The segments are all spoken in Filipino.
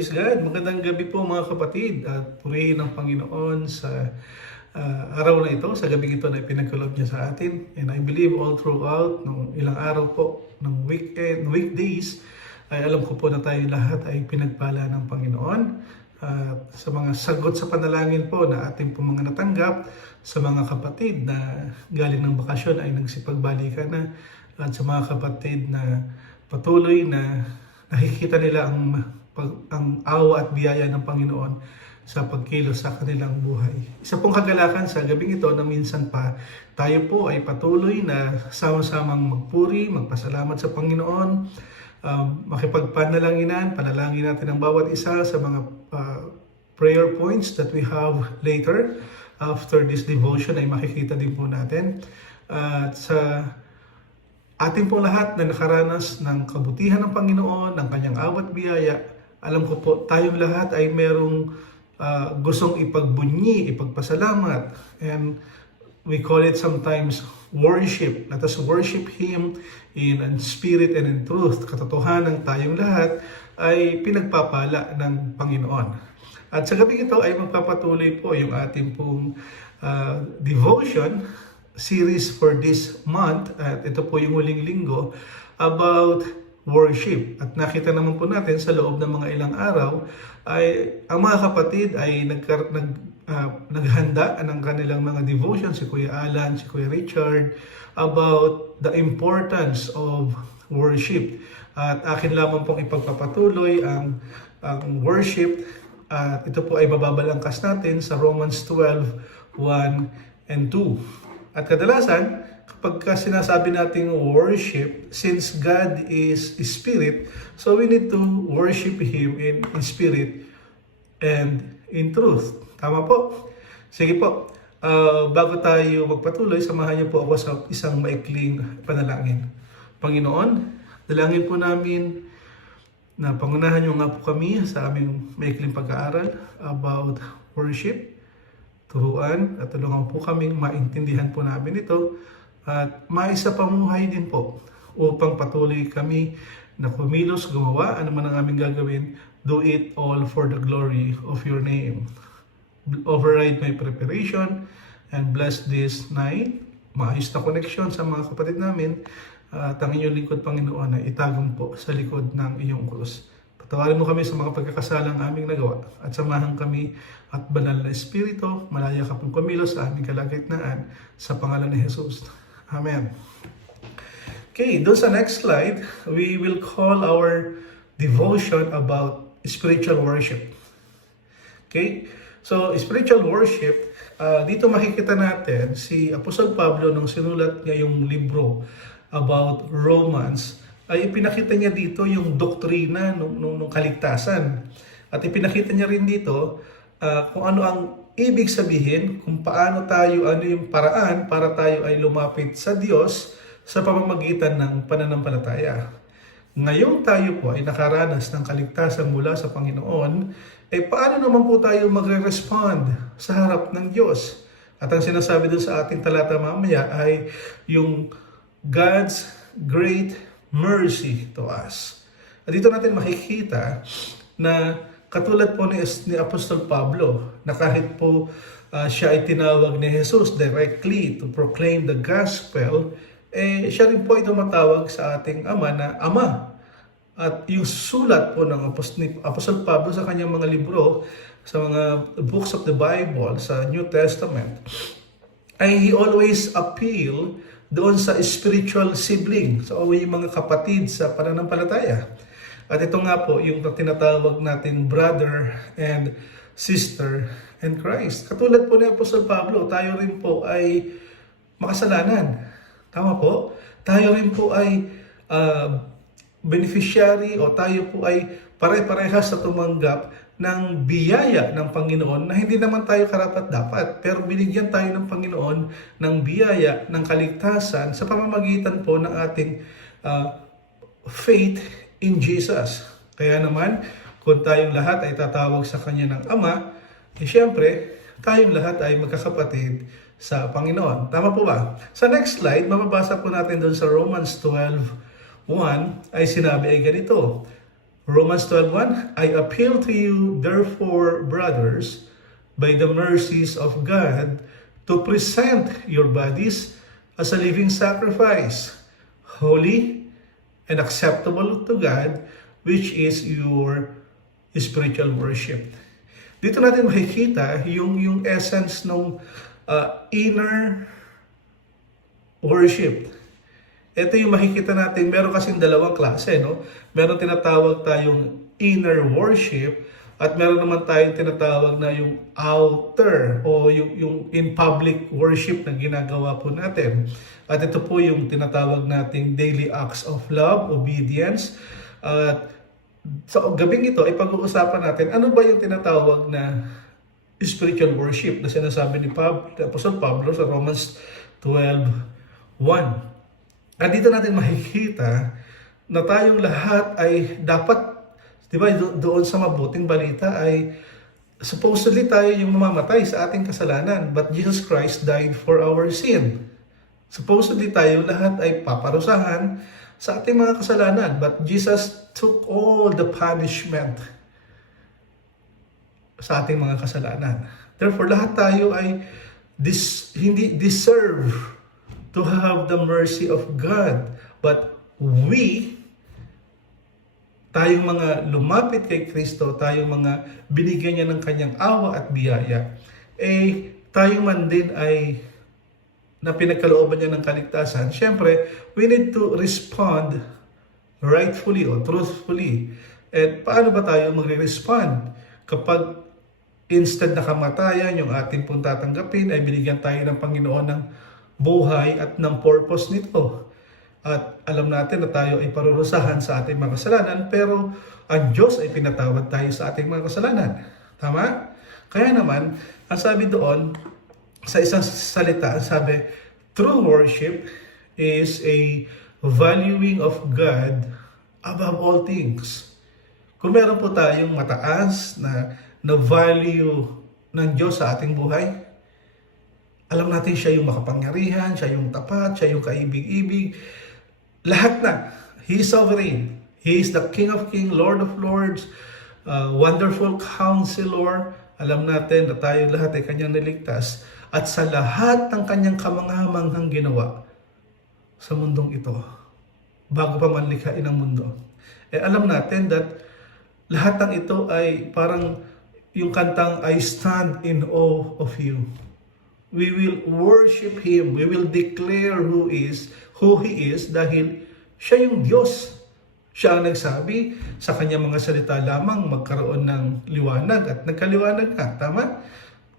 Praise God! Magandang gabi po mga kapatid at purihin ng Panginoon sa araw na ito, sa gabing ito na pinagkaloob niya sa atin. And I believe all throughout, nung ilang araw po, ng weekdays, ay alam ko po na tayo lahat ay pinagpala ng Panginoon. At sa mga sagot sa panalangin po na ating po mga natanggap, sa mga kapatid na galing ng bakasyon ay nagsipagbalikan na, at sa mga kapatid na patuloy na nakikita nila ang awa at biyaya ng Panginoon sa pagkilos sa kanilang buhay. Isa pong kagalakan sa gabing ito na minsan pa tayo po ay patuloy na sama-samang magpuri, magpasalamat sa Panginoon, makipagpanalanginan, panalangin natin ang bawat isa sa mga prayer points that we have later. After this devotion ay makikita din po natin. Sa ating pong lahat na nakaranas ng kabutihan ng Panginoon, ng kanyang awat biyaya, alam ko po tayong lahat ay merong gustong ipagbunyi, ipagpasalamat. And we call it sometimes worship. Let us worship Him in spirit and in truth. Katotohanan tayong lahat ay pinagpapala ng Panginoon. At sa gabi ito ay magpapatuloy po yung ating pong devotion series for this month. At ito po yung huling linggo about worship. At nakita naman po natin sa loob ng mga ilang araw ay ang mga kapatid ay naghanda ng kanilang mga devotion, si Kuya Alan, si Kuya Richard, about the importance of worship. At akin lamang pong ipagpapatuloy ang worship. At ito po ay mababalangkas natin sa Romans 12:1 and 2. At kadalasan, kapag sinasabi natin worship, since God is Spirit, so we need to worship Him in spirit and in truth. Tama po? Sige po, bago tayo magpatuloy, samahan niyo po ako sa isang maikling panalangin. Panginoon, dalangin po namin na pangunahan niyo nga po kami sa aming maikling pag-aaral about worship, turuan, at tulungan po kaming maintindihan po namin ito at maisa pamuhay din po upang patuloy kami na kumilos, gumawa, ano man ang aming gagawin, do it all for the glory of your name. Override my preparation and bless this night. Maayos na connection sa mga kapatid namin. At ang inyong lingkod, Panginoon, ay itagong po sa likod ng iyong krus. Patawarin mo kami sa mga pagkakasalang aming nagawa at samahan kami at banal na Espiritu, malaya ka pong kumilos sa aming kalagitnaan sa pangalan ni Jesus. Amen. Okay, doon sa next slide, we will call our devotion about spiritual worship. Okay, so spiritual worship, dito makikita natin si Apostol Pablo nung sinulat niya yung libro about Romans, ay ipinakita niya dito yung doktrina ng kaligtasan. At ipinakita niya rin dito kung ano ang ibig sabihin, kung paano tayo, ano yung paraan para tayo ay lumapit sa Diyos sa pamamagitan ng pananampalataya. Ngayon tayo po ay nakaranas ng kaligtasan mula sa Panginoon, paano naman po tayo magre-respond sa harap ng Diyos? At ang sinasabi doon sa ating talata mamaya ay yung God's great mercy to us. At dito natin makikita na katulad po ni Apostol Pablo, na kahit po siya ay tinawag ni Jesus directly to proclaim the gospel, siya rin po ay tumatawag sa ating Ama na Ama. At yung sulat po ng Apostol Pablo sa kanyang mga libro, sa mga books of the Bible, sa New Testament, ay he always appeal doon sa spiritual sibling, so yung mga kapatid sa pananampalataya. At ito nga po yung tinatawag natin brother and sister in Christ. Katulad po ni Apostol Pablo, tayo rin po ay makasalanan. Tama po? Tayo rin po ay beneficiary o tayo po ay pare-parehas sa tumanggap ng biyaya ng Panginoon na hindi naman tayo karapat-dapat. Pero binigyan tayo ng Panginoon ng biyaya, ng kaligtasan sa pamamagitan po ng ating faith in Jesus. Kaya naman, kung tayong lahat ay tatawag sa Kanya ng Ama, siyempre, tayong lahat ay magkakapatid sa Panginoon. Tama po ba? Sa next slide, mababasa po natin doon sa Romans 12:1 ay sinabi ay ganito. Romans 12:1, I appeal to you, therefore, brothers, by the mercies of God, to present your bodies as a living sacrifice, holy and acceptable to God, which is your spiritual worship. Dito natin makikita yung essence ng inner worship. Ito yung makikita natin, meron kasing dalawang klase, no? Meron tinatawag tayong inner worship at meron naman tayong tinatawag na yung outer o yung in public worship na ginagawa po natin. At ito po yung tinatawag nating daily acts of love, obedience. At sa gabing ito ay pag-uusapan natin ano ba yung tinatawag na spiritual worship na sinasabi ni Apostle Pablo sa Romans 12:1. At dito natin makikita na tayong lahat ay dapat, di ba, doon sa mabuting balita ay supposedly tayo yung mamamatay sa ating kasalanan, but Jesus Christ died for our sin. Supposedly tayo lahat ay paparusahan sa ating mga kasalanan, but Jesus took all the punishment sa ating mga kasalanan. Therefore, lahat tayo ay hindi deserve to have the mercy of God. But tayong mga lumapit kay Kristo, tayong mga binigyan niya ng kanyang awa at biyaya, tayo man din ay na pinagkalooban niya ng kaligtasan. Siyempre, we need to respond rightfully o truthfully. And paano ba tayo magre-respond kapag instead na kamatayan yung ating pong tatanggapin ay binigyan tayo ng Panginoon ng buhay at ng purpose nito. At alam natin na tayo ay parurusahan sa ating mga kasalanan, pero ang Diyos ay pinatawad tayo sa ating mga kasalanan. Tama? Kaya naman, ang sabi doon, sa isang salita, sabi, true worship is a valuing of God above all things. Kung meron po tayong mataas na value ng Diyos sa ating buhay, alam natin siya yung makapangyarihan, siya yung tapat, siya yung kaibig-ibig. Lahat na. He is sovereign. He is the King of Kings, Lord of Lords, wonderful Counselor. Alam natin na tayo lahat ay kanyang niligtas. At sa lahat ng kanyang kamanghamanghang ginawa sa mundong ito, bago pa man likhain ang mundo, alam natin that lahat ng ito ay parang yung kantang, I stand in awe of you. We will worship Him. We will declare who He is dahil siya yung Diyos. Siya ang nagsabi sa kanyang mga salita lamang magkaroon ng liwanag at nagkaliwanag na. Tama?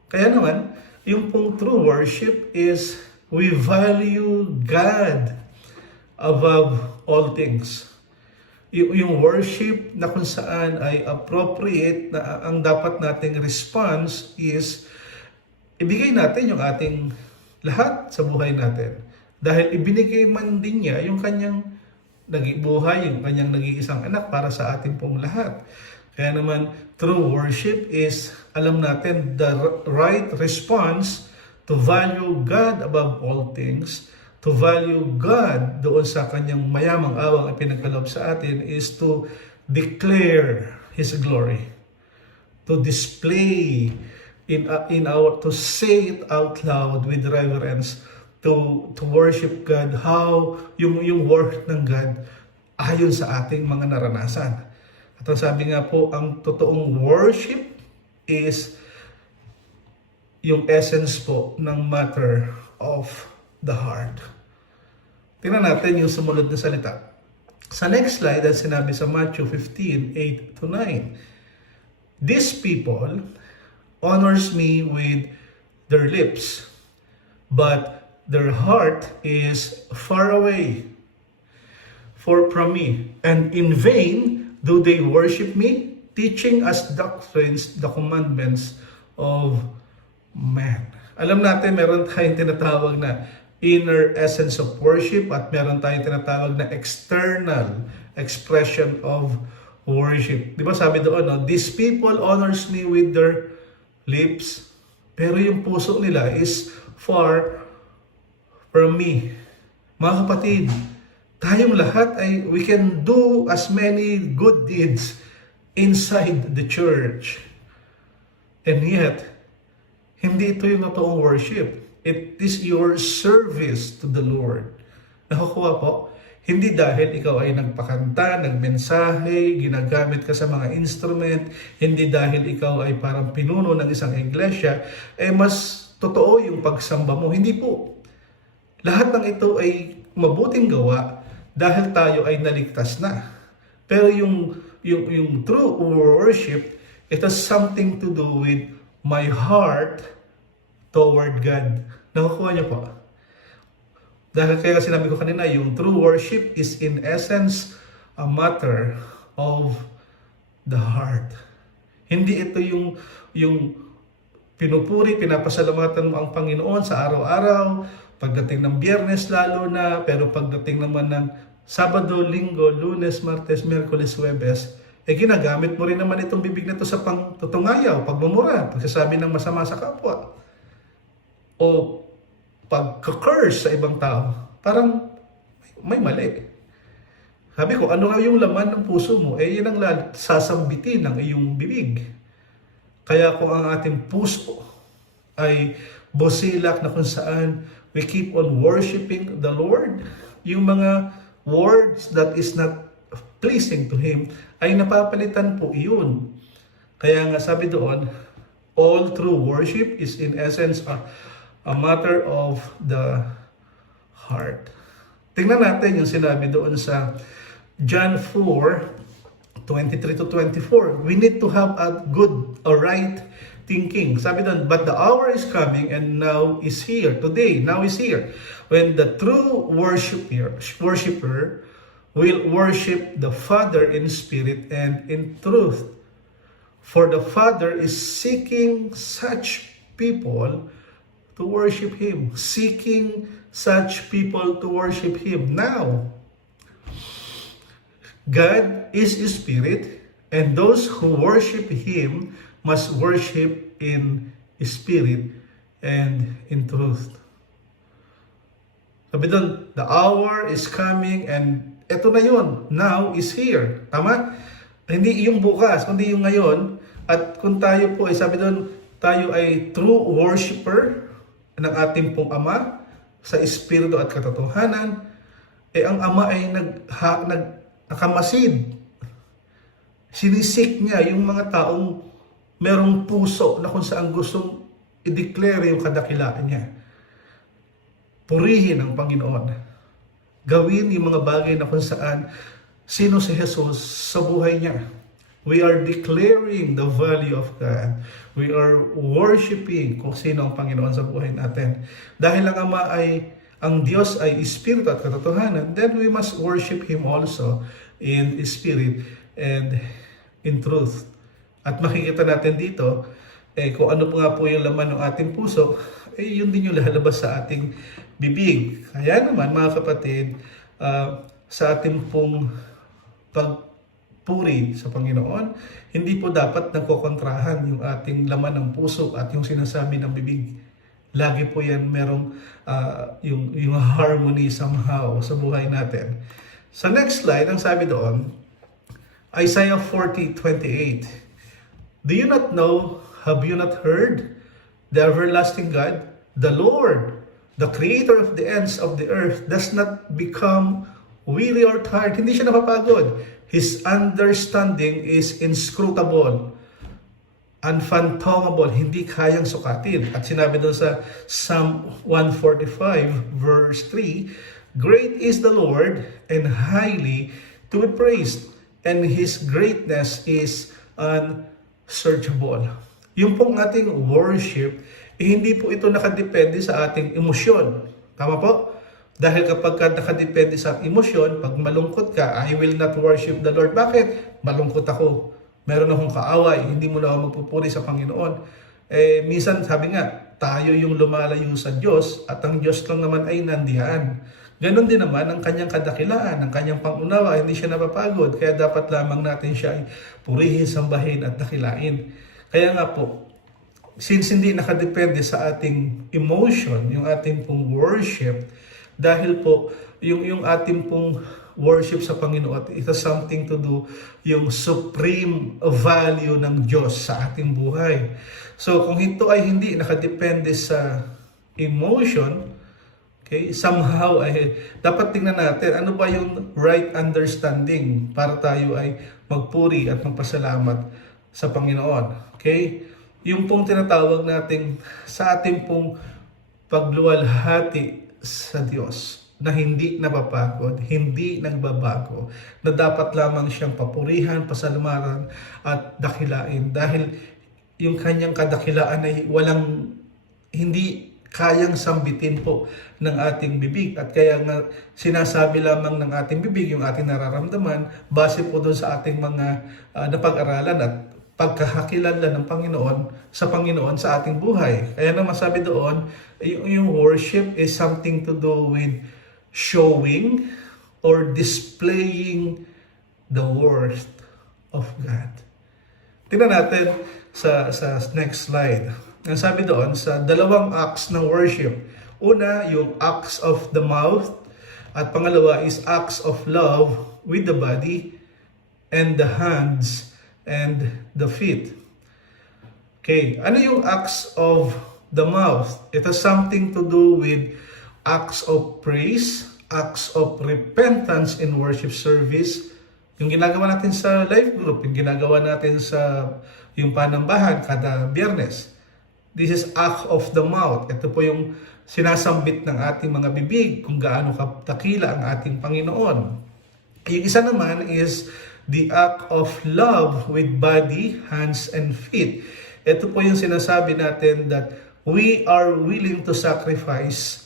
Kaya naman, yung pong true worship is we value God above all things. Yung worship na kung saan ay appropriate na ang dapat nating response is ibigay natin yung ating lahat sa buhay natin. Dahil ibinigay man din niya yung kanyang buhay, yung kanyang nag-iisang anak para sa ating pong lahat. Kaya naman, true worship is, alam natin, the right response to value God above all things, to value God doon sa kanyang mayamang awang ipinagkaloob sa atin is to declare His glory, to display to say it out loud with reverence, to worship God, how yung worth ng God ayon sa ating mga naranasan. At ang sabi nga po, ang totoong worship is yung essence po ng matter of the heart. Tingnan natin yung sumunod na salita. Sa next slide, ang sinabi sa Matthew 15:8-9, these people honors me with their lips, but their heart is far away from me, and in vain do they worship me, teaching as doctrines the commandments of man. Alam natin, meron tayong tinatawag na inner essence of worship at meron tayong tinatawag na external expression of worship. Di ba sabi doon, no? These people honors me with their lips, pero yung puso nila is far from me. Mga kapatid, tayong lahat ay we can do as many good deeds inside the church. And yet, hindi ito yung totoong worship. It is your service to the Lord. Nakukuha po? Hindi dahil ikaw ay nagpakanta, nagmensahe, ginagamit ka sa mga instrument, hindi dahil ikaw ay parang pinuno ng isang iglesia, mas totoo yung pagsamba mo. Hindi po. Lahat ng ito ay mabuting gawa dahil tayo ay naligtas na. Pero yung true worship, it has something to do with my heart toward God. Nakukuha niyo po? Dahil kaya sinabi ko kanina, yung true worship is in essence a matter of the heart. Hindi ito yung pinupuri, pinapasalamatan mo ang Panginoon sa araw-araw, pagdating ng Biyernes lalo na, pero pagdating naman ng Sabado, Linggo, Lunes, Martes, Miyerkules, Huwebes, ginagamit mo rin naman itong bibig na ito sa pangtutungayaw, pagmumura, pagsasabi ng masama sa kapwa, o pagka-curse sa ibang tao. Parang may mali. Sabi ko, ano nga yung laman ng puso mo? Yan ang sasambitin ng iyong bibig. Kaya kung ang ating puso ay busilak na kung saan we keep on worshiping the Lord, yung mga words that is not pleasing to Him, ay napapalitan po iyon. Kaya nga sabi doon, all true worship is in essence a matter of the heart. Tingnan natin yung sinabi doon sa John 4:23 to 24. We need to have a right thinking. Sabi doon, but the hour is coming and now is here. Today, now is here. When the true worshiper will worship the Father in spirit and in truth. For the Father is seeking such people to worship Him. Seeking such people to worship Him. Now, God is a spirit, and those who worship Him must worship in spirit and in truth. Sabi doon, the hour is coming and eto na yun. Now is here. Tama? Hindi yung bukas, kundi yung ngayon. At kung tayo po ay sabi doon, tayo ay true worshiper ng ating pong Ama sa espiritu at katotohanan, ang Ama ay nakamasid. Sinisik niya yung mga taong merong puso na kung saan gustong i-declare yung kadakilaan niya. Purihin ang Panginoon. Gawin yung mga bagay na kung saan sino si Jesus sa buhay niya. We are declaring the value of God. We are worshiping kung sino ang Panginoon sa buhay natin. Dahil ang Diyos ay Espiritu at katotohanan, then we must worship Him also in Spirit and in truth. At makikita natin dito, kung ano nga po yung laman ng ating puso, yun din yung lalabas sa ating bibig. Kaya naman mga kapatid, sa ating pong pagpuri sa Panginoon, hindi po dapat nagkokontrahan yung ating laman ng puso at yung sinasabi ng bibig. Lagi po yan merong yung harmony somehow sa buhay natin. Sa next slide, ang sabi doon, Isaiah 40:28. Do you not know, have you not heard? The everlasting God, the Lord, the creator of the ends of the earth, does not become weary or tired. Hindi siya napapagod. His understanding is inscrutable, unfathomable, hindi kayang sukatin. At sinabi doon sa Psalm 145 verse 3, great is the Lord and highly to be praised, and His greatness is unsearchable. Yung pong ating worship, hindi po ito nakadepende sa ating emosyon. Tama po? Dahil kapag nakadepende sa emosyon, pag malungkot ka, I will not worship the Lord. Bakit? Malungkot ako. Meron akong kaaway. Hindi mo na ako magpupuri sa Panginoon. Minsan sabi nga, tayo yung lumalayo sa Diyos at ang Diyos lang naman ay nandiyan. Ganon din naman ang kanyang kadakilaan, ang kanyang pangunawa. Hindi siya napapagod. Kaya dapat lamang natin siya ay purihin, sambahin at dakilain. Kaya nga po, since hindi nakadepende sa ating emotion, yung ating pong worship, Dahil po, yung ating pong worship sa Panginoon, it has something to do yung supreme value ng Diyos sa ating buhay. So kung ito ay hindi nakadepende sa emotion, okay, somehow ay dapat tingnan natin ano ba yung right understanding para tayo ay magpuri at magpasalamat sa Panginoon. Okay? Yung pong tinatawag natin sa ating pong pagluwalhati sa Diyos na hindi napapagod, hindi nagbabago, na dapat lamang siyang papurihan, pasalamatan at dakilain dahil yung kanyang kadakilaan ay hindi kayang sambitin po ng ating bibig. At kaya nga sinasabi lamang ng ating bibig yung ating nararamdaman base po doon sa ating mga napag-aralan at pagkakakilala ng Panginoon sa ating buhay. Kaya naman sabi doon, yung worship is something to do with showing or displaying the worth of God. Tingnan natin sa next slide. Ang sabi doon sa dalawang acts ng worship. Una, yung acts of the mouth at pangalawa is acts of love with the body and the hands and the feet. Okay, ano yung acts of the mouth? It has something to do with acts of praise, acts of repentance in worship service, yung ginagawa natin sa life group, yung ginagawa natin sa yung panambahan kada Biyernes. This is act of the mouth. Ito po yung sinasambit ng ating mga bibig kung gaano katakila ang ating Panginoon. Yung isa naman is the act of love with body, hands, and feet. Ito po yung sinasabi natin that we are willing to sacrifice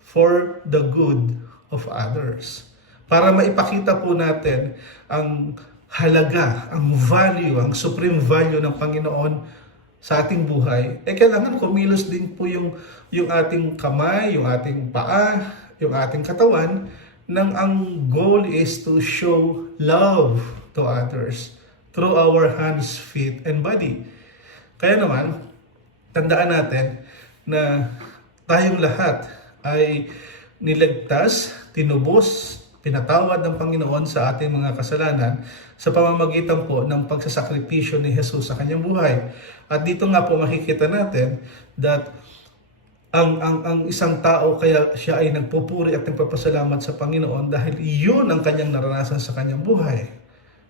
for the good of others. Para maipakita po natin ang halaga, ang value, ang supreme value ng Panginoon sa ating buhay, kailangan kumilos din po yung ating kamay, yung ating paa, yung ating katawan, nang ang goal is to show love to others through our hands, feet, and body. Kaya naman, tandaan natin na tayong lahat ay niligtas, tinubos, pinatawad ng Panginoon sa ating mga kasalanan sa pamamagitan po ng pagsasakripisyo ni Jesus sa kanyang buhay. At dito nga po makikita natin that ang isang tao kaya siya ay nagpupuri at nagpapasalamat sa Panginoon dahil iyon ang kanyang naranasan sa kanyang buhay.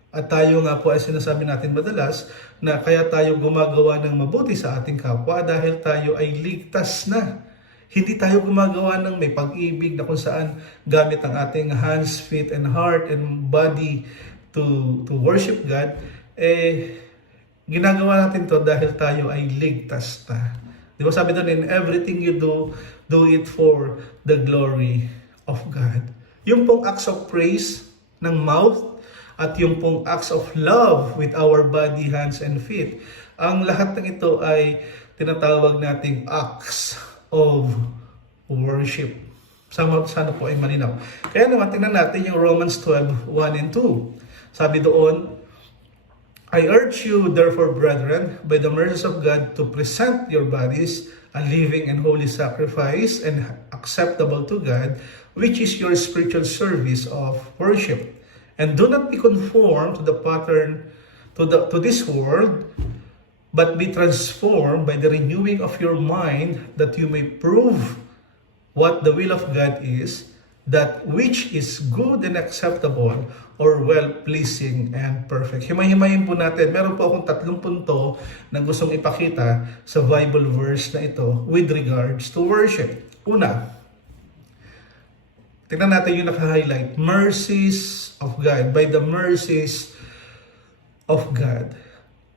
At tayo nga po ay sinasabi natin madalas na kaya tayo gumagawa ng mabuti sa ating kapwa dahil tayo ay ligtas na. Hindi tayo gumagawa ng may pag-ibig na kung saan gamit ang ating hands, feet, and heart and body to worship God. Ginagawa natin to dahil tayo ay ligtas na. Di ba sabi doon, in everything you do it for the glory of God. Yung pong acts of praise ng mouth at yung pong acts of love with our body, hands, and feet. Ang lahat ng ito ay tinatawag nating acts of worship. Sana po ay malinaw. Kaya naman, tingnan natin yung Romans 12:1 and 2. Sabi doon, I urge you, therefore, brethren, by the mercies of God, to present your bodies a living and holy sacrifice and acceptable to God, which is your spiritual service of worship. And do not be conformed to the pattern to this world, but be transformed by the renewing of your mind, that you may prove what the will of God is, that which is good and acceptable, or well-pleasing and perfect. Himay-himayin po natin. Meron po akong 3 punto na gustong ipakita sa Bible verse na ito with regards to worship. Una, tingnan natin yung naka-highlight. Mercies of God. By the mercies of God.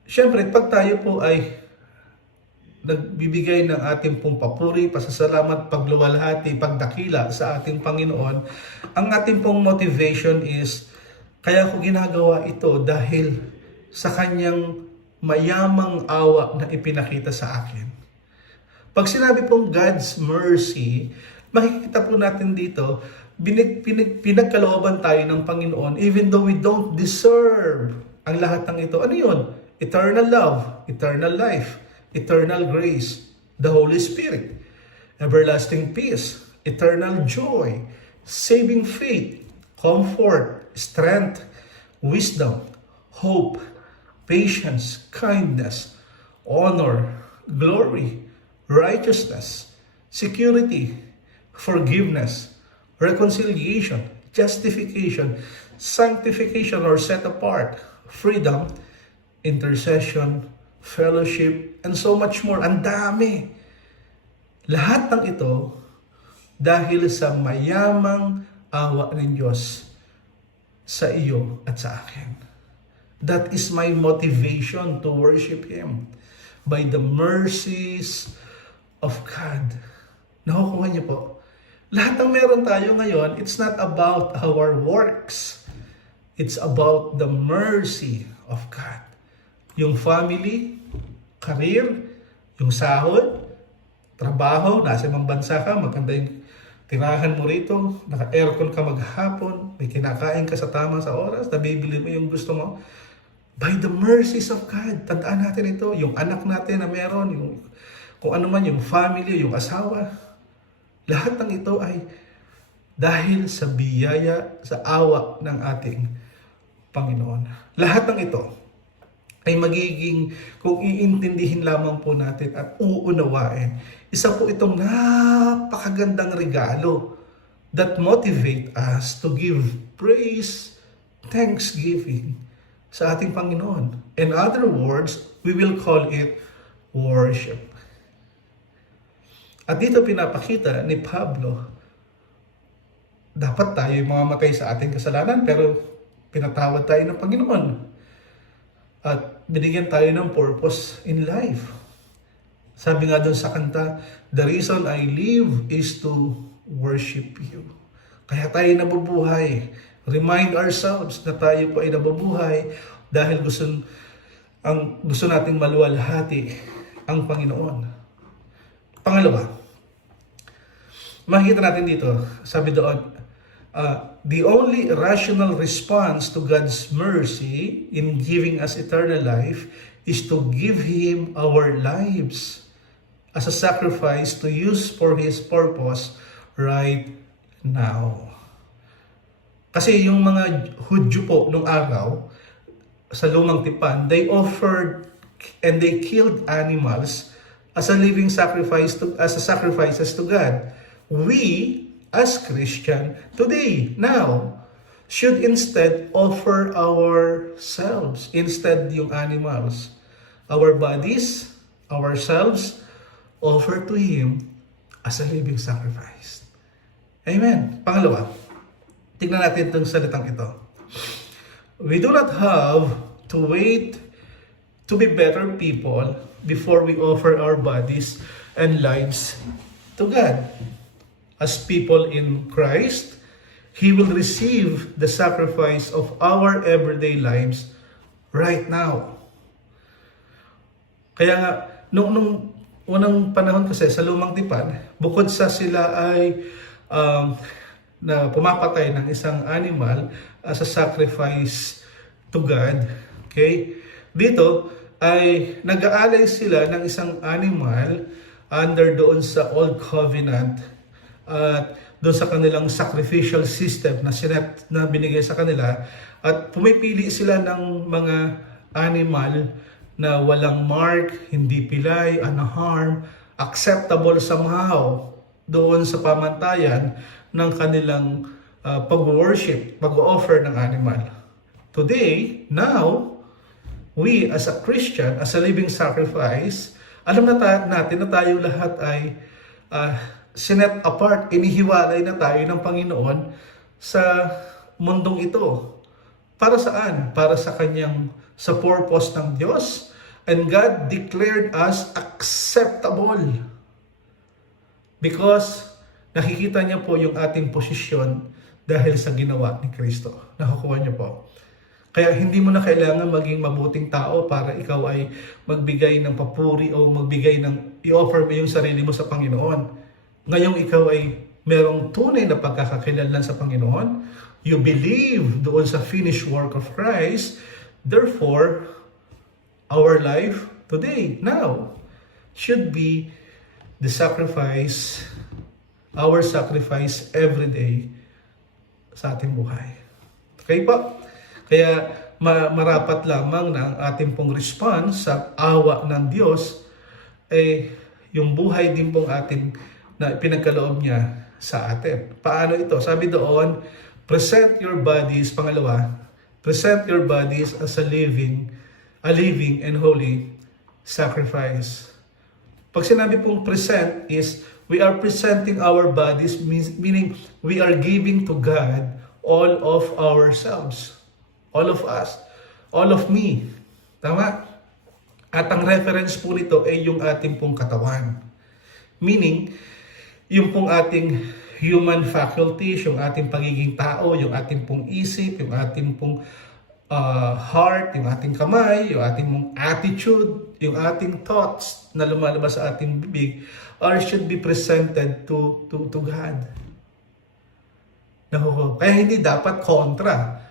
Siyempre, pag tayo po ay nagbibigay ng ating pong papuri, pasasalamat, pagluwalhati, pagdakila sa ating Panginoon, ang ating pong motivation is, kaya ko ginagawa ito dahil sa kanyang mayamang awa na ipinakita sa akin. Pag sinabi pong God's mercy, makikita po natin dito, pinagkalooban tayo ng Panginoon even though we don't deserve ang lahat ng ito. Ano yun? Eternal love, eternal life, eternal grace, the Holy Spirit, everlasting peace, eternal joy, saving faith, comfort, strength, wisdom, hope, patience, kindness, honor, glory, righteousness, security, forgiveness, reconciliation, justification, sanctification or set apart, freedom, intercession, fellowship, and so much more. Ang dami. Lahat ng ito dahil sa mayamang awa ng Diyos sa iyo at sa akin. That is my motivation to worship Him. By the mercies of God. Nakukuha niyo po? Lahat ng meron tayo ngayon, it's not about our works. It's about the mercy of God. Yung family, career, yung sahod, trabaho, nasa ibang bansa ka, maganda yung tirahan mo rito, naka-aircon ka maghapon, may kinakain ka sa tama sa oras, nabibili mo yung gusto mo. By the mercies of God, tandaan natin ito, yung anak natin na meron, yung, kung ano man, yung family, yung asawa, lahat ng ito ay dahil sa biyaya, sa awa ng ating Panginoon. Lahat ng ito ay magiging, kung iintindihin lamang po natin at uunawain, isa po itong napakagandang regalo that motivate us to give praise, thanksgiving sa ating Panginoon. In other words, we will call it worship. At dito pinapakita ni Pablo, dapat tayo mamamatay sa ating kasalanan pero pinatawad tayo ng Panginoon. At binigyan tayo ng purpose in life. Sabi nga doon sa kanta, the reason I live is to worship you. Kaya tayo nabubuhay. Remind ourselves na tayo po ay nabubuhay dahil gusto nating maluwalhati ang Panginoon. Pangalawa, makikita natin dito, sabi doon, the only rational response to God's mercy in giving us eternal life is to give Him our lives as a sacrifice to use for His purpose right now. Kasi yung mga Hudyo po nung araw, sa lumang tipan, they offered and they killed animals as a living sacrifice as a sacrifices to God. We, as Christian, today, now, should instead offer ourselves, instead yung animals, our bodies, ourselves, offer to Him as a living sacrifice. Amen. Pangalawa, tignan natin itong salitang ito. We do not have to wait to be better people before we offer our bodies and lives to God. As people in Christ, He will receive the sacrifice of our everyday lives right now. Kaya nga, nung unang panahon kasi sa lumang tipan, bukod sa sila ay na pumapatay ng isang animal as a sacrifice to God, okay? Dito ay nag-aalay sila ng isang animal under doon sa Old Covenant at doon sa kanilang sacrificial system na binigay sa kanila, at pumipili sila ng mga animal na walang mark, hindi pilay, unharmed, acceptable somehow doon sa pamantayan ng kanilang pag-worship, pag-offer ng animal. Today, now, we as a Christian, as a living sacrifice, alam na natin na tayo lahat ay sinet apart, inihiwalay na tayo ng Panginoon sa mundong ito. Para saan? Para sa sa purpose ng Diyos. And God declared us acceptable. Because nakikita niya po yung ating posisyon dahil sa ginawa ni Kristo. Nakukuha niyo po. Kaya hindi mo na kailangan maging mabuting tao para ikaw ay magbigay ng papuri o i-offer mo yung sarili mo sa Panginoon. Ngayong ikaw ay merong tunay na pagkakakilanlan sa Panginoon, you believe doon sa finished work of Christ, therefore, our life today, now, should be the sacrifice our sacrifice every day sa ating buhay. Okay po? Kaya marapat lamang na ang ating pong response sa awa ng Diyos ay yung buhay din pong ating na pinagkaloob niya sa atin. Paano ito? Sabi doon, present your bodies, pangalawa, present your bodies as a living and holy sacrifice. Pag sinabi pong present is, we are presenting our bodies, meaning we are giving to God all of ourselves. All of us. All of me. Tama? At ang reference po nito ay yung ating pong katawan. Meaning, yung pong ating human faculties, yung ating pagiging tao, yung ating pong isip, yung ating pong heart, yung ating kamay, yung ating mong attitude, yung ating thoughts na lumalabas sa ating bibig, or should be presented to God. Kaya hindi dapat kontra.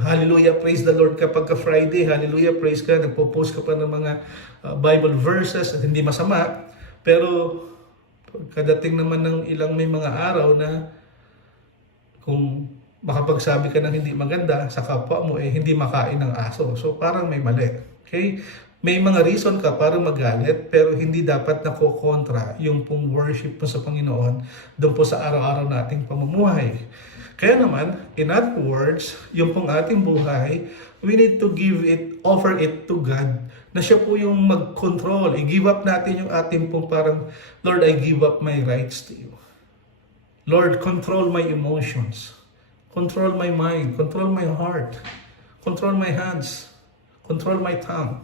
Hallelujah, praise the Lord kapag ka Friday, hallelujah, praise ka, nagpo-post ka pa ng mga Bible verses at hindi masama. Pero kadating naman ng ilang may mga araw na kung makapagsabi ka ng hindi maganda sa kapwa mo, hindi makain ng aso. So parang may mali. Okay? May mga reason ka para magalit, pero hindi dapat nakokontra yung pong worship mo sa Panginoon doon po sa araw-araw nating pamumuhay. Kaya naman, in other words, yung pong ating buhay, we need to offer it to God, na siya po yung mag-control. I-give up natin yung ating pong parang, Lord, I give up my rights to you. Lord, control my emotions. Control my mind. Control my heart. Control my hands. Control my tongue.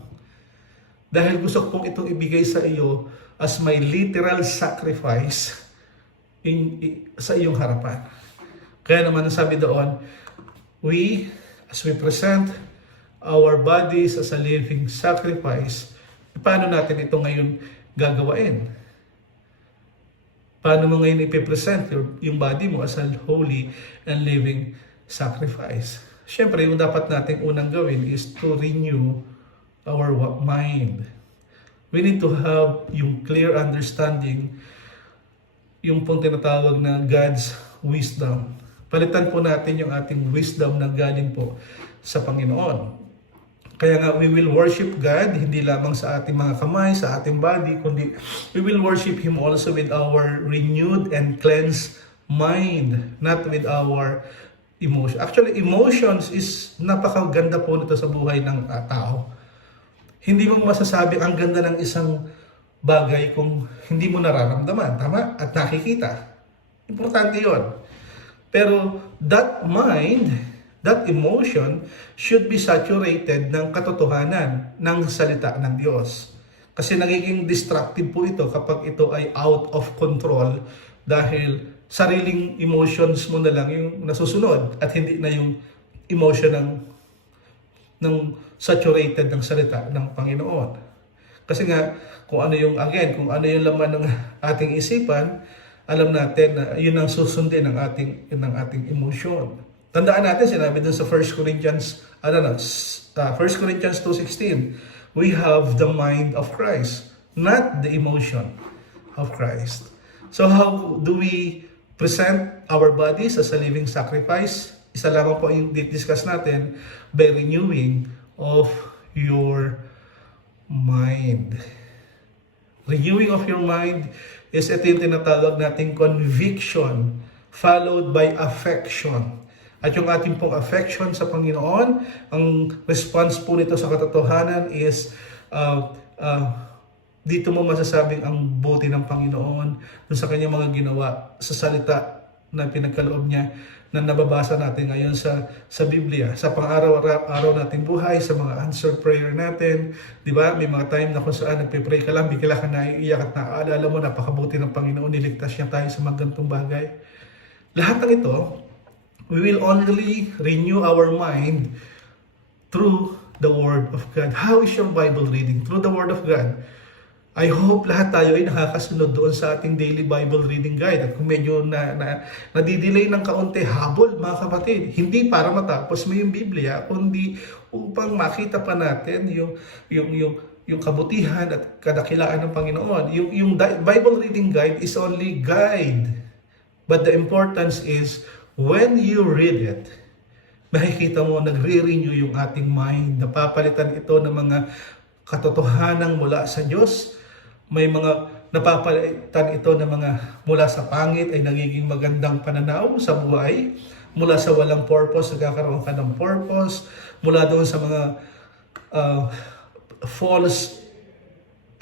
Dahil gusto kong itong ibigay sa iyo as my literal sacrifice sa iyong harapan. Kaya naman sabi doon, as we present our bodies as a living sacrifice, paano natin ito ngayon gagawain? Paano mo ngayon ipipresent yung body mo as a holy and living sacrifice? Siyempre, yung dapat nating unang gawin is to renew our mind. We need to have yung clear understanding, yung pong tinatawag na God's wisdom. Palitan po natin yung ating wisdom na galing po sa Panginoon. Kaya nga, we will worship God, hindi lamang sa ating mga kamay, sa ating body, kundi we will worship Him also with our renewed and cleansed mind, not with our emotion. Actually, emotions is napakaganda po nito sa buhay ng tao. Hindi mo masasabi ang ganda ng isang bagay kung hindi mo nararamdaman, tama? At nakikita. Importante yon. Pero that mind, that emotion should be saturated ng katotohanan ng salita ng Diyos. Kasi nagiging destructive po ito kapag ito ay out of control dahil sariling emotions mo na lang yung nasusunod at hindi na yung emotion ng saturated ng salita ng Panginoon. Kasi nga, kung ano yung laman ng ating isipan, alam natin na yun ang susundin ng ating emosyon. Tandaan natin, sinabi dun sa 1 Corinthians 2:16, we have the mind of Christ, not the emotion of Christ. So how do we present our bodies as a living sacrifice? Isa lamang po yung discuss natin, by renewing of your mind. Renewing of your mind is ito yung tinatawag nating conviction followed by affection. At yung ating pong affection sa Panginoon, ang response po nito sa katotohanan is dito mo masasabing ang buti ng Panginoon dun sa kanyang mga ginawa sa salita na pinagkaloob niya na nababasa natin ngayon sa Biblia, sa pang-araw-araw nating buhay, sa mga answered prayer natin. Di ba? May mga time na kung saan nagpe-pray ka lang, bigla ka naiiyak at naaalala mo, napakabuti ng Panginoon, niligtas niya tayo sa mga ganitong bagay. Lahat ng ito, we will only renew our mind through the Word of God. How is your Bible reading? Through the Word of God. I hope lahat tayo ay nakakasunod doon sa ating daily Bible reading guide. At kung medyo nadidelay ng kaunti, habol mga kapatid. Hindi para matapos mo yung Biblia, kundi upang makita pa natin yung kabutihan at kadakilaan ng Panginoon. Yung Bible reading guide is only guide. But the importance is, when you read it, makikita mo, nagre-renew yung ating mind. Napapalitan ito ng mga katotohanan mula sa Diyos. May mga napapalitan ito ng mga mula sa pangit ay nagiging magandang pananaw sa buhay. Mula sa walang purpose, nagkakaroon ka ng purpose. Mula doon sa mga false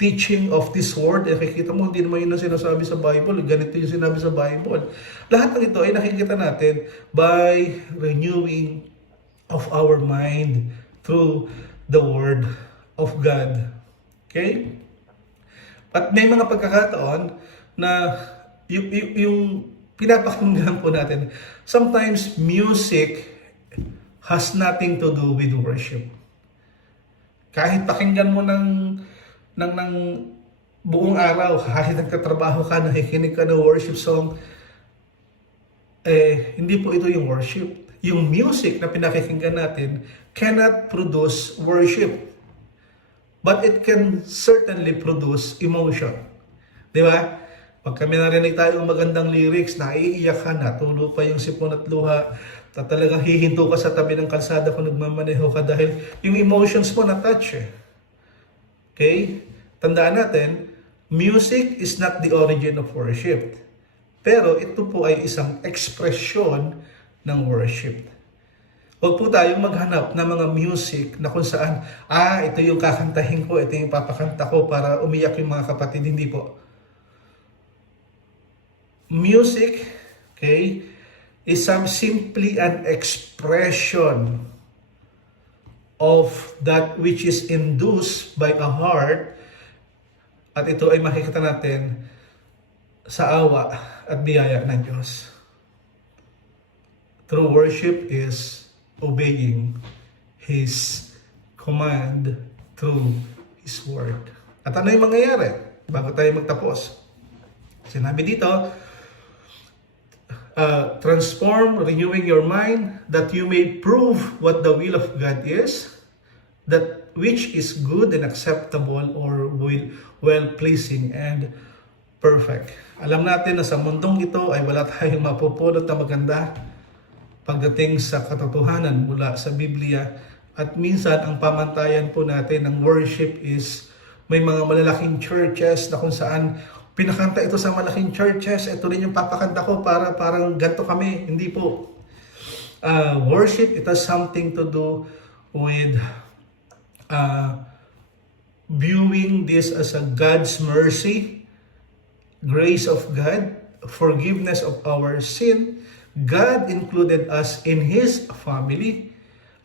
teaching of this word, nakikita mo, hindi naman yun ang sinasabi sa Bible, ganito yung sinabi sa Bible. Lahat ng ito ay nakikita natin by renewing of our mind through the Word of God. Okay? At may mga pagkakataon na yung pinapakinggan po natin, sometimes music has nothing to do with worship. Kahit pakinggan mo ng buong araw, kahit nagtatrabaho ka, nakikinig ka ng worship song, hindi po ito yung worship. Yung music na pinakikinggan natin cannot produce worship. But it can certainly produce emotion. Di ba? Pag kami narinig tayo ng magandang lyrics, naiiyak ka na, tulo pa yung sipon at luha, talagang hihinto ka sa tabi ng kalsada kung nagmamaneho ka dahil yung emotions mo na-touch eh. Okay? Tandaan natin, music is not the origin of worship. Pero ito po ay isang ekspresyon ng worship. Huwag po tayong maghanap ng mga music na kung saan, ito yung kakantahin ko, ito yung papakanta ko para umiyak yung mga kapatid. Hindi po. Music, okay, is simply an expression of that which is induced by a heart, at ito ay makikita natin sa awa at biyaya ng Diyos. True worship is obeying His command through His word. At ano yung mangyayari bago tayo magtapos? Sinabi dito, transform, renewing your mind, that you may prove what the will of God is, that which is good and acceptable or well-pleasing and perfect. Alam natin na sa mundong ito ay wala tayong mapupulot na maganda pagdating sa katotohanan mula sa Biblia. At minsan ang pamantayan po natin ng worship is may mga malalaking churches na kung saan pinakanta ito sa malaking churches, ito rin yung papakanta ko para parang ganito kami. Hindi po. Worship, it has something to do with viewing this as a God's mercy, grace of God, forgiveness of our sin. God included us in His family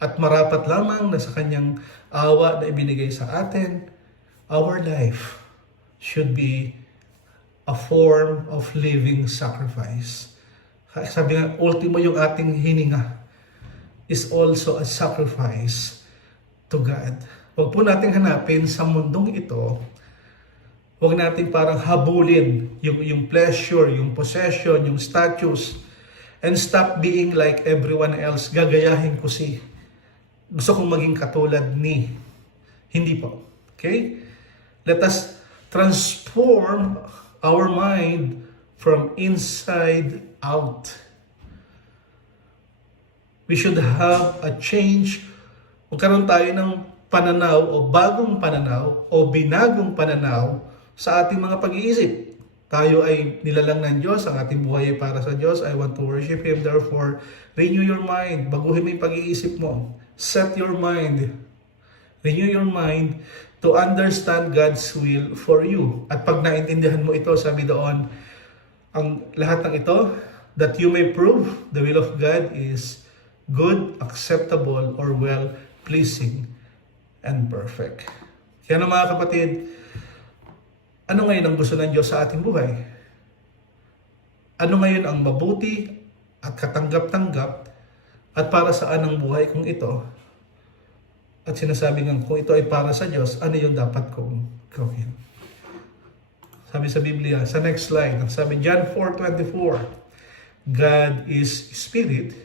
at marapat lamang na sa Kanyang awa na ibinigay sa atin, our life should be a form of living sacrifice. Sabi nga, ultimo yung ating hininga is also a sacrifice to God. Huwag po nating hanapin sa mundong ito, huwag nating parang habulin yung pleasure, yung possession, yung status, and stop being like everyone else. Gagayahin ko si, gusto kong maging katulad ni. Hindi po. Okay? Let us transform our mind from inside out. We should have a change. Magkaroon tayo ng pananaw o bagong pananaw o binagong pananaw sa ating mga pag-iisip. Tayo ay nilalang ng Diyos, ang ating buhay ay para sa Diyos. I want to worship Him. Therefore, renew your mind. Baguhin mo yung pag-iisip mo. Set your mind. Renew your mind to understand God's will for you. At pag naintindihan mo ito, sabi doon, ang lahat ng ito, that you may prove the will of God is good, acceptable, or well-pleasing and perfect. Kaya mga kapatid, ano ngayon ang gusto ng Diyos sa ating buhay? Ano ngayon ang mabuti at katanggap-tanggap at para saan ang buhay kung ito? At sinasabi nga, kung ito ay para sa Diyos, ano yung dapat kong gawin? Sabi sa Biblia, sa next slide, sabi John 4:24, God is Spirit,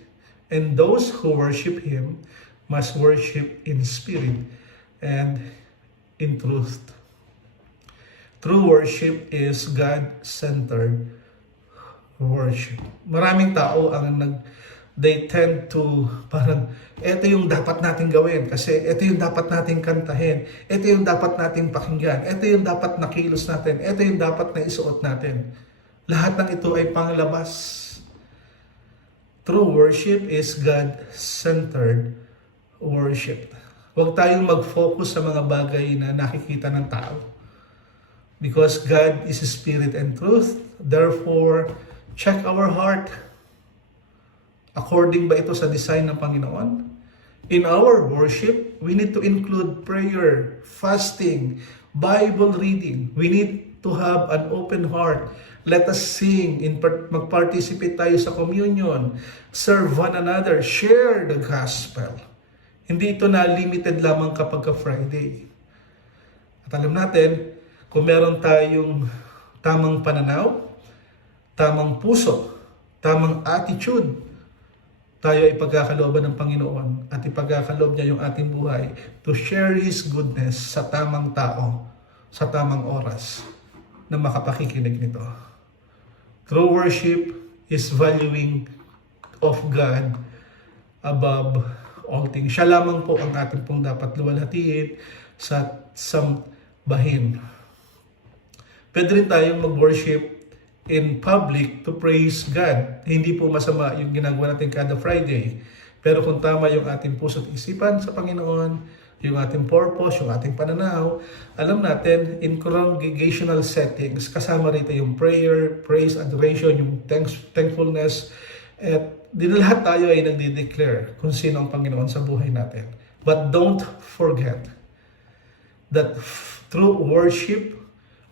and those who worship Him must worship in spirit and in truth. True worship is God-centered worship. Maraming tao ang they tend to parang, ito yung dapat natin gawin kasi ito yung dapat natin kantahin, ito yung dapat natin pakinggan, ito yung dapat nakilos natin, ito yung dapat na isuot natin. Lahat ng ito ay panglabas. True worship is God-centered worship. Huwag tayong mag-focus sa mga bagay na nakikita ng tao. Because God is spirit and truth, therefore, check our heart. According ba ito sa design ng Panginoon? In our worship, we need to include prayer, fasting, Bible reading. We need to have an open heart. Let us sing, mag-participate tayo sa communion, serve one another, share the gospel. Hindi ito na limited lamang kapag Friday. At alam natin, kung meron tayong tamang pananaw, tamang puso, tamang attitude, tayo ay pagkakalooban ng Panginoon at ipagkakaloob niya yung ating buhay to share His goodness sa tamang tao, sa tamang oras na makapakikinig nito. True worship is valuing of God above all things. Siya lamang po ang ating pong dapat luwalhatiin sa sambahin. Pwede rin tayong mag-worship in public to praise God. Hindi po masama yung ginagawa natin kada Friday. Pero kung tama yung ating puso at isipan sa Panginoon, yung ating purpose, yung ating pananaw, alam natin, in congregational settings, kasama rito yung prayer, praise, adoration, yung thankfulness, at lahat tayo ay nagdi-declare kung sino ang Panginoon sa buhay natin. But don't forget that true worship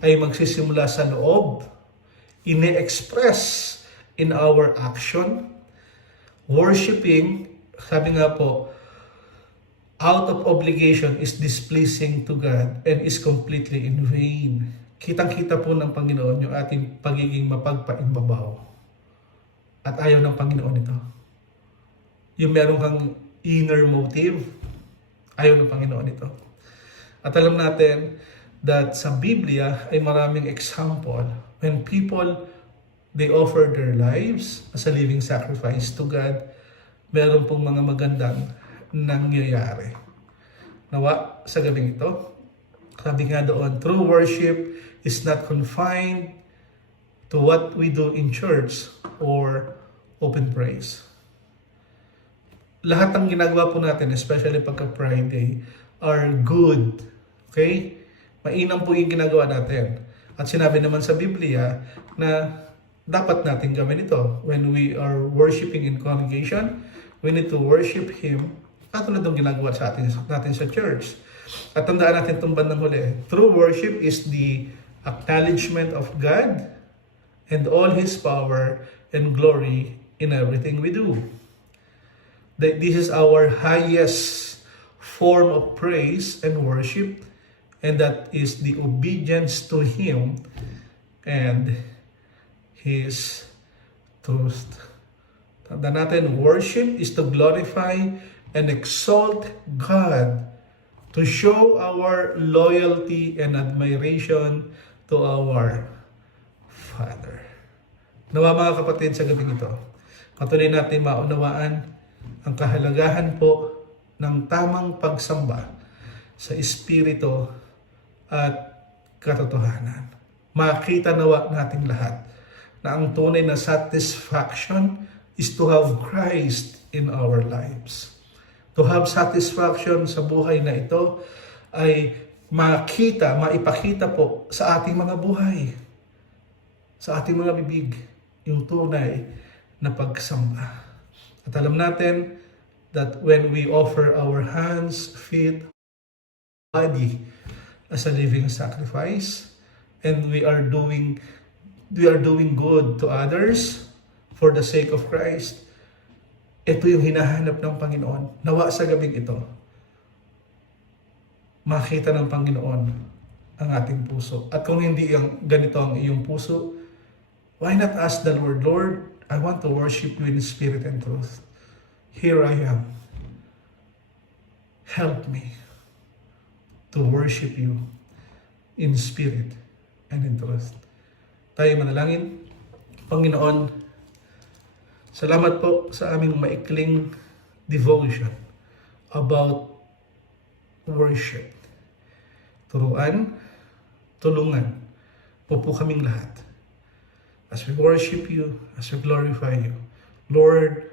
ay magsisimula sa loob, ini-express in our action. Worshiping, sabi nga po, out of obligation is displeasing to God and is completely in vain. Kitang-kita po ng Panginoon yung ating pagiging mapagpaimbabaw. At ayaw ng Panginoon ito. Yung meron kang inner motive, ayaw ng Panginoon ito. At alam natin that sa Biblia ay maraming example when people, they offer their lives as a living sacrifice to God, meron pong mga magandang nangyayari. Nawa, sa gabing ito, sabi nga doon, true worship is not confined to what we do in church or open praise. Lahat ng ginagawa po natin, especially pagka Friday, are good. Okay? Mainam po yung ginagawa natin. At sinabi naman sa Biblia na dapat natin gawin ito. When we are worshiping in congregation, we need to worship Him katulad ng ginagawa sa natin sa church. At tandaan natin itong bandang huli. True worship is the acknowledgement of God and all His power and glory in everything we do. This is our highest form of praise and worship, and that is the obedience to Him and His truth. Tandaan natin, worship is to glorify and exalt God, to show our loyalty and admiration to our Father. Nawa mga kapatid, sa gabing ito, patuloy natin maunawaan ang kahalagahan po ng tamang pagsamba sa Espiritu at katotohanan. Makita nawa nating lahat na ang tunay na satisfaction is to have Christ in our lives. To have satisfaction sa buhay na ito ay maipakita po sa ating mga buhay, sa ating mga bibig, yung tunay na pagsamba. At alam natin that when we offer our hands, feet, body as a living sacrifice, and we are doing good to others for the sake of Christ, ito yung hinahanap ng Panginoon. Nawa sa gabing ito, makita ng Panginoon ang ating puso. At kung hindi ganito ang iyong puso, why not ask the Lord, Lord, I want to worship you in spirit and truth. Here I am. Help me to worship you in spirit and in truth. Tayo manalangin. Panginoon, salamat po sa aming maikling devotion about worship. Turuan, tulungan po kaming lahat. As we worship you, as we glorify you, Lord,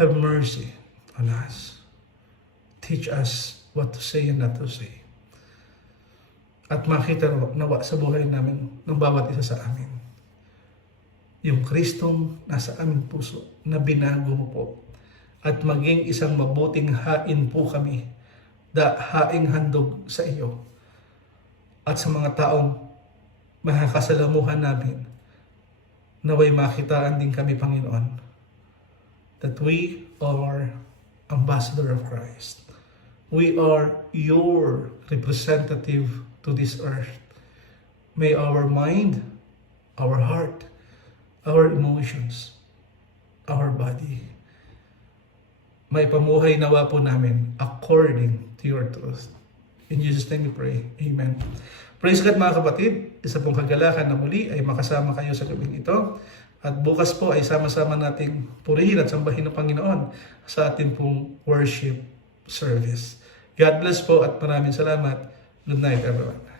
have mercy on us. Teach us what to say and not to say. At makita nawa sa buhay namin ng bawat isa sa amin. Yung Kristong nasa aming puso na binago mo po. At maging isang mabuting hain po kami. Haing handog sa iyo. At sa mga taong makakasalamuhan namin, naway makitaan din kami, Panginoon, that we are ambassador of Christ. We are your representative to this earth. May our mind, our heart, our emotions, our body, may pamuhay nawa po namin according to your truth. In Jesus' name we pray. Amen. Praise God mga kapatid. Isa pong kagalakan na muli ay makasama kayo sa gabing ito. At bukas po ay sama-sama nating purihin at sambahin ng Panginoon sa ating pong worship service. God bless po at maraming salamat. Good night everyone.